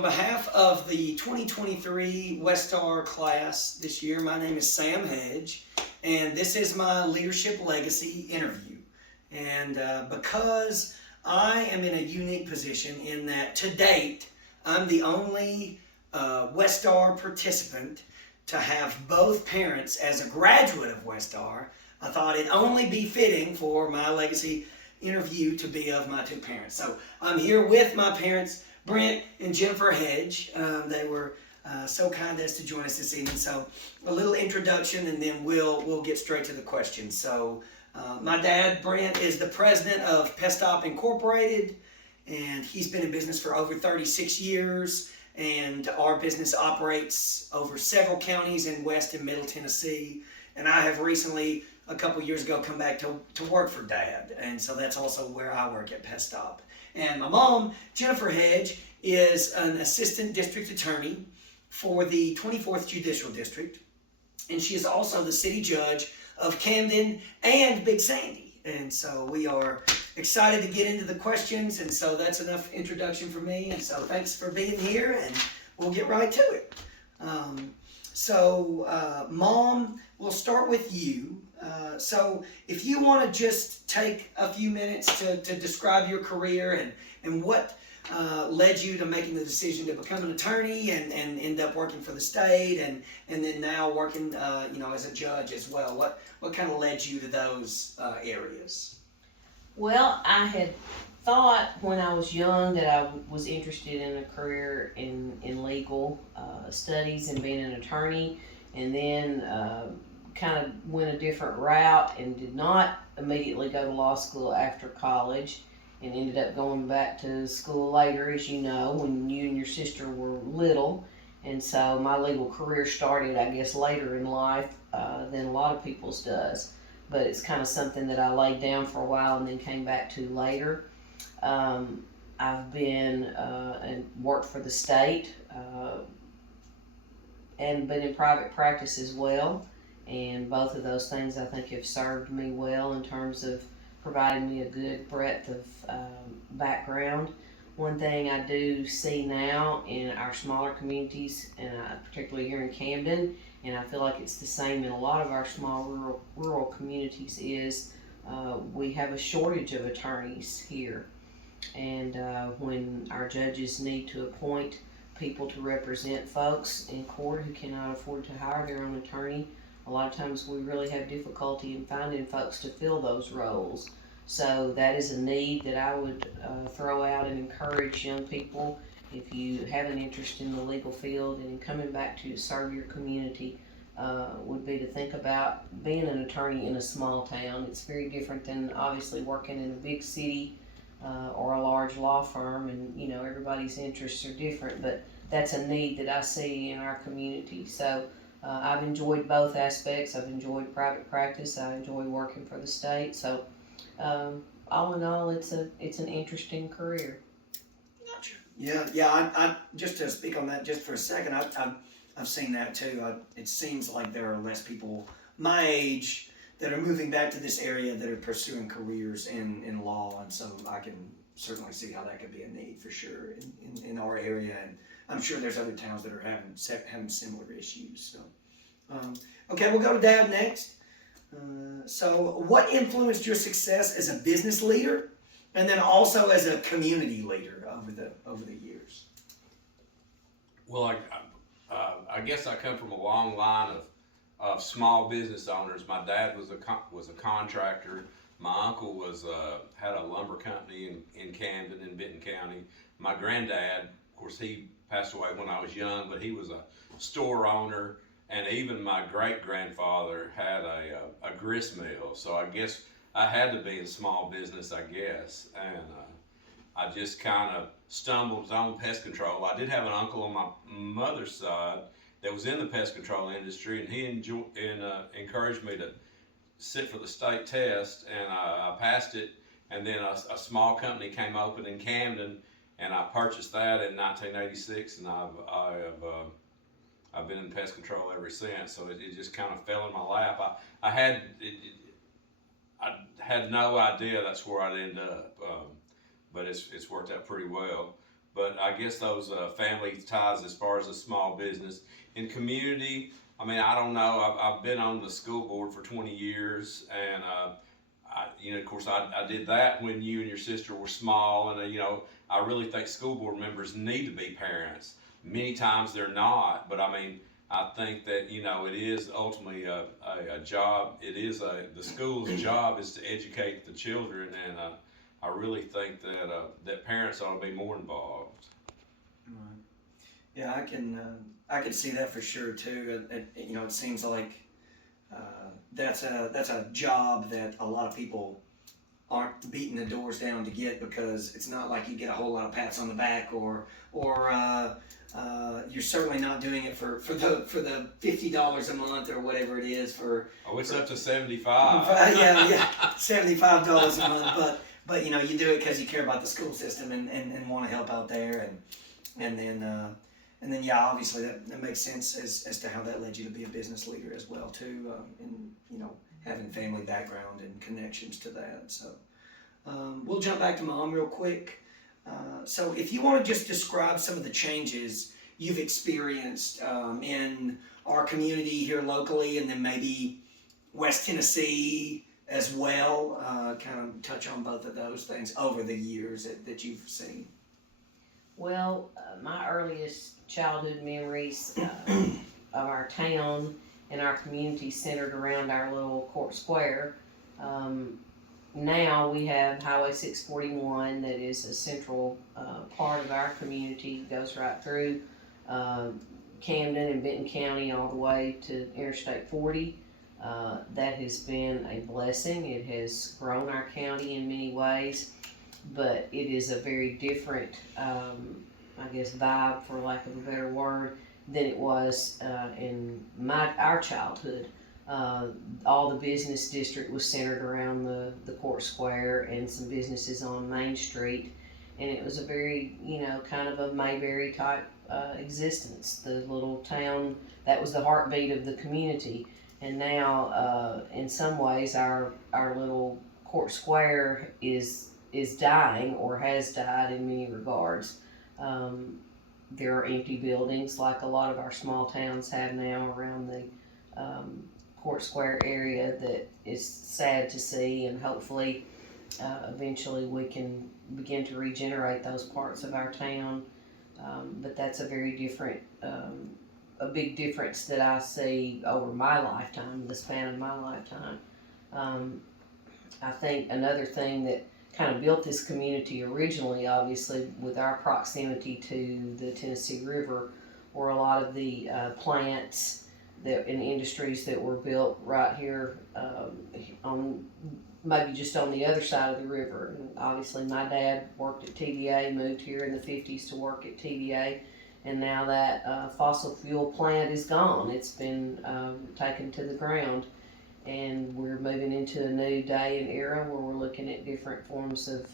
on behalf of the 2023 Westar class this year, my name is Sam Hedge, and this is my Leadership Legacy interview. And because I am in a unique position in that to date, I'm the only Westar participant to have both parents as a graduate of Westar, I thought it'd only be fitting for my legacy interview to be of my two parents. So I'm here with my parents, Brent and Jennifer Hedge. They were so kind as to join us this evening. So a little introduction, and then we'll get straight to the questions. So my dad, Brent, is the president of Pestop Incorporated, and he's been in business for over 36 years. And our business operates over several counties in West and Middle Tennessee. And I have recently, a couple years ago, come back to work for Dad. And so that's also where I work at Pestop. And my mom, Jennifer Hedge, is an assistant district attorney for the 24th Judicial District. And she is also the city judge of Camden and Big Sandy. And so we are excited to get into the questions, and so that's enough introduction for me, and so thanks for being here, and we'll get right to it. Mom, we'll start with you. So if you want to just take a few minutes to describe your career and what led you to making the decision to become an attorney and end up working for the state and then now working as a judge as well. What kind of led you to those areas? Well, I had thought when I was young that I was interested in a career in legal studies and being an attorney, and then kind of went a different route and did not immediately go to law school after college, and ended up going back to school later, as you know, when you and your sister were little. And so my legal career started, I guess, later in life than a lot of people's does. But it's kind of something that I laid down for a while and then came back to later. I've been and worked for the state and been in private practice as well. And both of those things I think have served me well in terms of providing me a good breadth of background. One thing I do see now in our smaller communities, and particularly here in Camden, and I feel like it's the same in a lot of our small rural communities, is we have a shortage of attorneys here. And when our judges need to appoint people to represent folks in court who cannot afford to hire their own attorney, a lot of times we really have difficulty in finding folks to fill those roles. So that is a need that I would throw out and encourage young people, if you have an interest in the legal field and in coming back to serve your community, would be to think about being an attorney in a small town. It's very different than obviously working in a big city or a large law firm, and everybody's interests are different, but that's a need that I see in our community. So I've enjoyed both aspects. I've enjoyed private practice. I enjoy working for the state. So all in all, it's an interesting career. Gotcha. Yeah. I just to speak on that just for a second, I've seen that too. It seems like there are less people my age that are moving back to this area that are pursuing careers in law, and so I can certainly see how that could be a need for sure in our area, and I'm sure there's other towns that are having similar issues. So, okay, we'll go to Dad next. So what influenced your success as a business leader and then also as a community leader over the years? Well, I guess I come from a long line of small business owners. My dad was a contractor. My uncle had a lumber company in Camden in Benton County. My granddad, of course, he passed away when I was young, but he was a store owner. And even my great-grandfather had a grist mill. So I guess I had to be in small business, I guess. And I just kind of stumbled on pest control. I did have an uncle on my mother's side that was in the pest control industry, and he encouraged me to sit for the state test, and I passed it. And then a small company came open in Camden, and I purchased that in 1986, and I've been in pest control ever since. So it just kind of fell in my lap. I had no idea that's where I'd end up, but it's worked out pretty well. but I guess those family ties as far as a small business in community. I mean, I don't know. I've been on the school board for 20 years, and of course, I did that when you and your sister were small, and I really think school board members need to be parents. Many times they're not, but I mean, I think that it is ultimately a job. It is the school's job is to educate the children, and I really think that that parents ought to be more involved. Right. Yeah, I could see that for sure too. It seems like that's a job that a lot of people aren't beating the doors down to get, because it's not like you get a whole lot of pats on the back, or you're certainly not doing it for the $50 a month or whatever it is for. Oh, it's up to 75. Yeah, $75 a month, but you do it because you care about the school system and want to help out there, and then yeah, obviously that makes sense as to how that led you to be a business leader as well too, and having family background and connections to that. So we'll jump back to Mom real quick. So if you want to just describe some of the changes you've experienced in our community here locally, and then maybe West Tennessee as well, kind of touch on both of those things over the years that you've seen. Well, my earliest childhood memories of our town and our community centered around our little court square. Now we have Highway 641 that is a central part of our community. It goes right through Camden and Benton County all the way to Interstate 40. That has been a blessing. It has grown our county in many ways, but it is a very different, vibe, for lack of a better word, than it was in our childhood. All the business district was centered around the court square and some businesses on Main Street, and it was a very, kind of a Mayberry type existence. The little town, that was the heartbeat of the community. And now, in some ways, our little court square is dying, or has died in many regards. There are empty buildings like a lot of our small towns have now around the court square area, that is sad to see, and hopefully eventually we can begin to regenerate those parts of our town. But that's a very different, a big difference that I see over my lifetime, the span of my lifetime. I think another thing that kind of built this community originally, obviously, with our proximity to the Tennessee River, were a lot of the plants and industries that were built right here on maybe just on the other side of the river. And obviously, my dad worked at TVA, moved here in the 50s to work at TVA, and now that fossil fuel plant is gone. It's been taken to the ground. And we're moving into a new day and era where we're looking at different forms of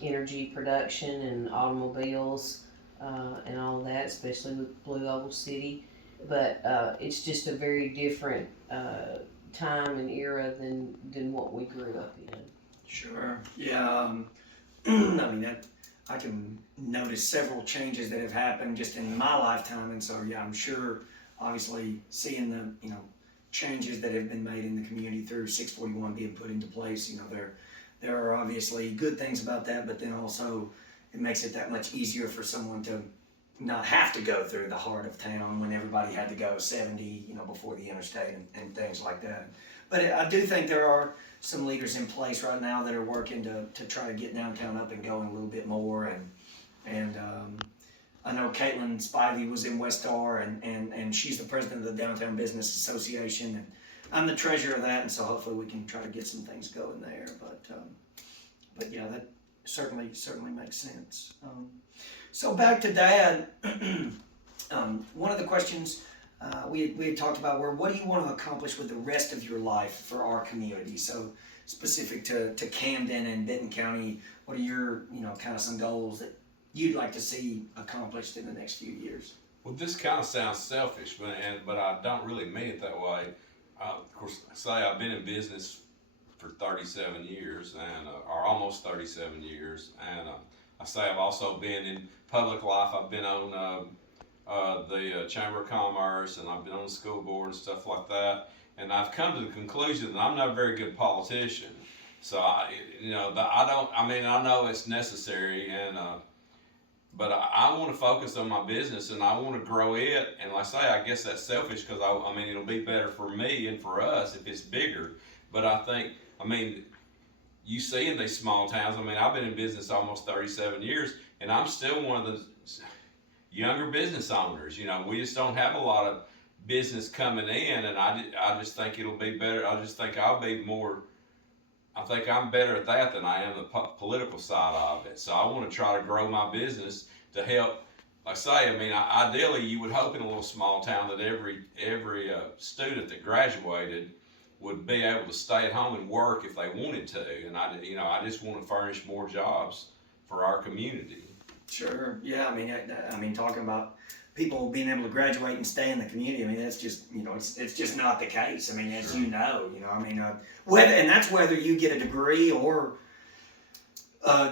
energy production and automobiles and all of that, especially with Blue Oval City. But it's just a very different time and era than what we grew up in. Sure. Yeah. I mean, I can notice several changes that have happened just in my lifetime, and so yeah, I'm sure. Obviously, seeing the changes that have been made in the community through 641 being put into place, there are obviously good things about that, but then also it makes it that much easier for someone to not have to go through the heart of town when everybody had to go 70, before the interstate and things like that. But I do think there are some leaders in place right now that are working to try to get downtown up and going a little bit more, and I know Caitlin Spivey was in Westar, and she's the president of the Downtown Business Association, and I'm the treasurer of that, and so hopefully we can try to get some things going there. But yeah, that certainly makes sense. So back to Dad, one of the questions we had talked about were, what do you want to accomplish with the rest of your life for our community? So specific to Camden and Benton County, what are your kind of some goals that you'd like to see accomplished in the next few years? Well, this kind of sounds selfish, but I don't really mean it that way. Of course, say I've been in business for 37 years, or almost 37 years, and I say I've also been in public life. I've been on the Chamber of Commerce, and I've been on the school board and stuff like that. And I've come to the conclusion that I'm not a very good politician. So I don't. I mean, I know it's necessary, but I want to focus on my business and I want to grow it. And like I say, I guess that's selfish because I mean, it'll be better for me and for us if it's bigger. But I mean, you see in these small towns. I mean, I've been in business almost 37 years, and I'm still one of the younger business owners. We just don't have a lot of business coming in, and I just think it'll be better. I just think I'll be more. I think I'm better at that than I am the political side of it. So I want to try to grow my business to help. Like I say, I mean, ideally, you would hope in a little small town that every student that graduated would be able to stay at home and work if they wanted to. And I just want to furnish more jobs for our community. Sure. Yeah. I mean, talking about people being able to graduate and stay in the community. I mean, that's just, it's just not the case. I mean, as Sure. whether you get a degree or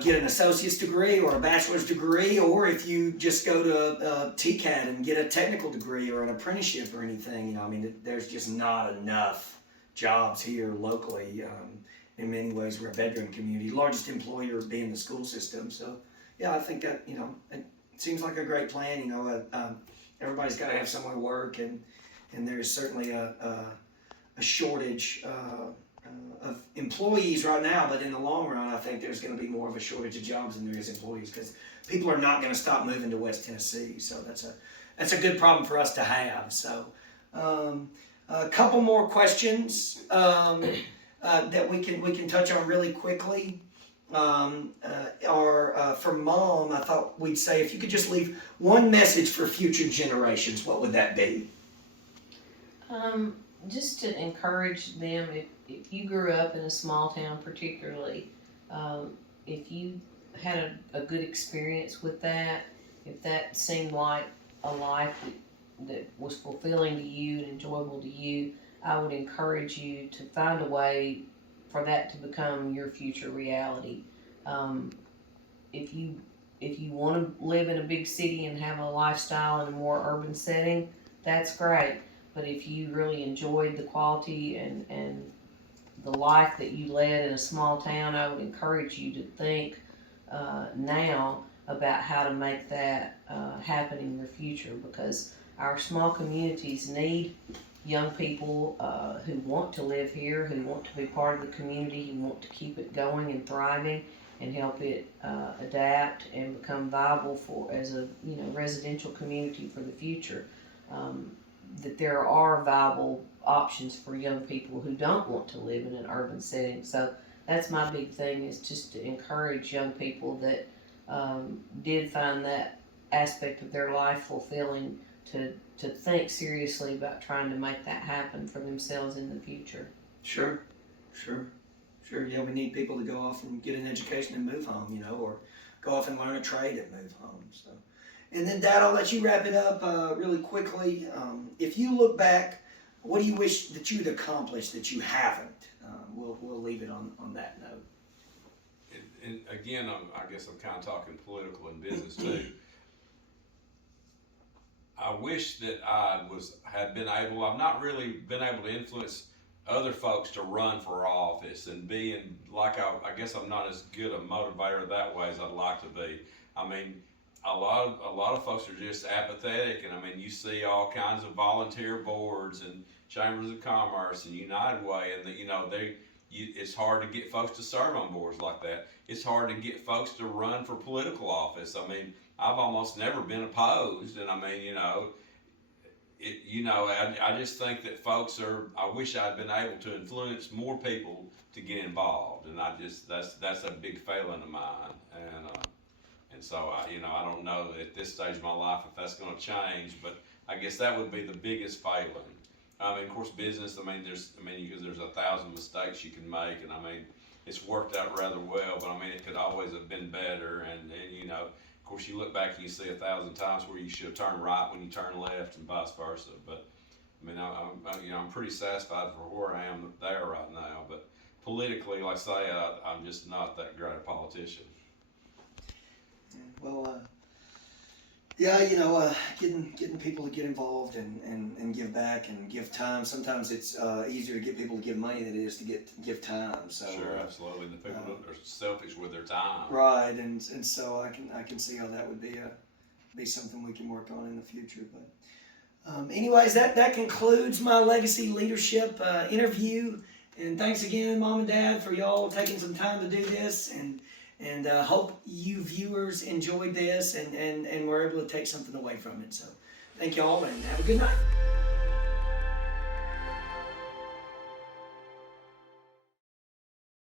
get an associate's degree or a bachelor's degree, or if you just go to TCAT and get a technical degree or an apprenticeship or anything, I mean, there's just not enough jobs here locally. In many ways, we're a veteran community, largest employer being the school system. So, yeah, I think that, it seems like a great plan. Everybody's got to have somewhere to work, and there's certainly a shortage of employees right now. But in the long run, I think there's going to be more of a shortage of jobs than there is employees, because people are not going to stop moving to West Tennessee. So that's a good problem for us to have. So a couple more questions that we can touch on really quickly. For Mom, I thought we'd say, if you could just leave one message for future generations, what would that be? Just to encourage them, if you grew up in a small town particularly, if you had a good experience with that, if that seemed like a life that was fulfilling to you and enjoyable to you, I would encourage you to find a way for that to become your future reality. If you want to live in a big city and have a lifestyle in a more urban setting, that's great. But if you really enjoyed the quality and the life that you led in a small town, I would encourage you to think now about how to make that happen in your future, because our small communities need young people who want to live here, who want to be part of the community, who want to keep it going and thriving and help it adapt and become viable as a residential community for the future. That there are viable options for young people who don't want to live in an urban setting. So that's my big thing, is just to encourage young people that did find that aspect of their life fulfilling to think seriously about trying to make that happen for themselves in the future. Sure. Yeah, we need people to go off and get an education and move home, or go off and learn a trade and move home. So, and then Dad, I'll let you wrap it up really quickly. If you look back, what do you wish that you'd accomplished that you haven't? We'll leave it on that note. And again, I guess I'm kind of talking political and business too. I wish that I've not really been able to influence other folks to run for office and being like, I guess I'm not as good a motivator that way as I'd like to be. I mean, a lot of folks are just apathetic, and I mean, you see all kinds of volunteer boards and chambers of commerce and United Way, and it's hard to get folks to serve on boards like that. It's hard to get folks to run for political office. I mean, I've almost never been opposed, and I mean, I just think that folks I wish I'd been able to influence more people to get involved, and that's a big failing of mine, and so I don't know at this stage of my life if that's going to change, but I guess that would be the biggest failing. I mean, of course, business. Because there's 1,000 mistakes you can make, and I mean, it's worked out rather well, but I mean, it could always have been better, and of course, you look back and you see 1,000 times where you should have turned right when you turn left, and vice versa. But I mean, I'm pretty satisfied for where I am there right now. But politically, like I say, I'm just not that great a politician. Well, yeah, getting people to get involved and give back and give time. Sometimes it's easier to get people to give money than it is to give time. So Sure, absolutely. The people are selfish with their time. right, and so I can see how that would be something we can work on in the future. But anyways, that concludes my legacy leadership interview. And thanks again, Mom and Dad, for y'all taking some time to do this. And hope you viewers enjoyed this and were able to take something away from it. So thank y'all and have a good night.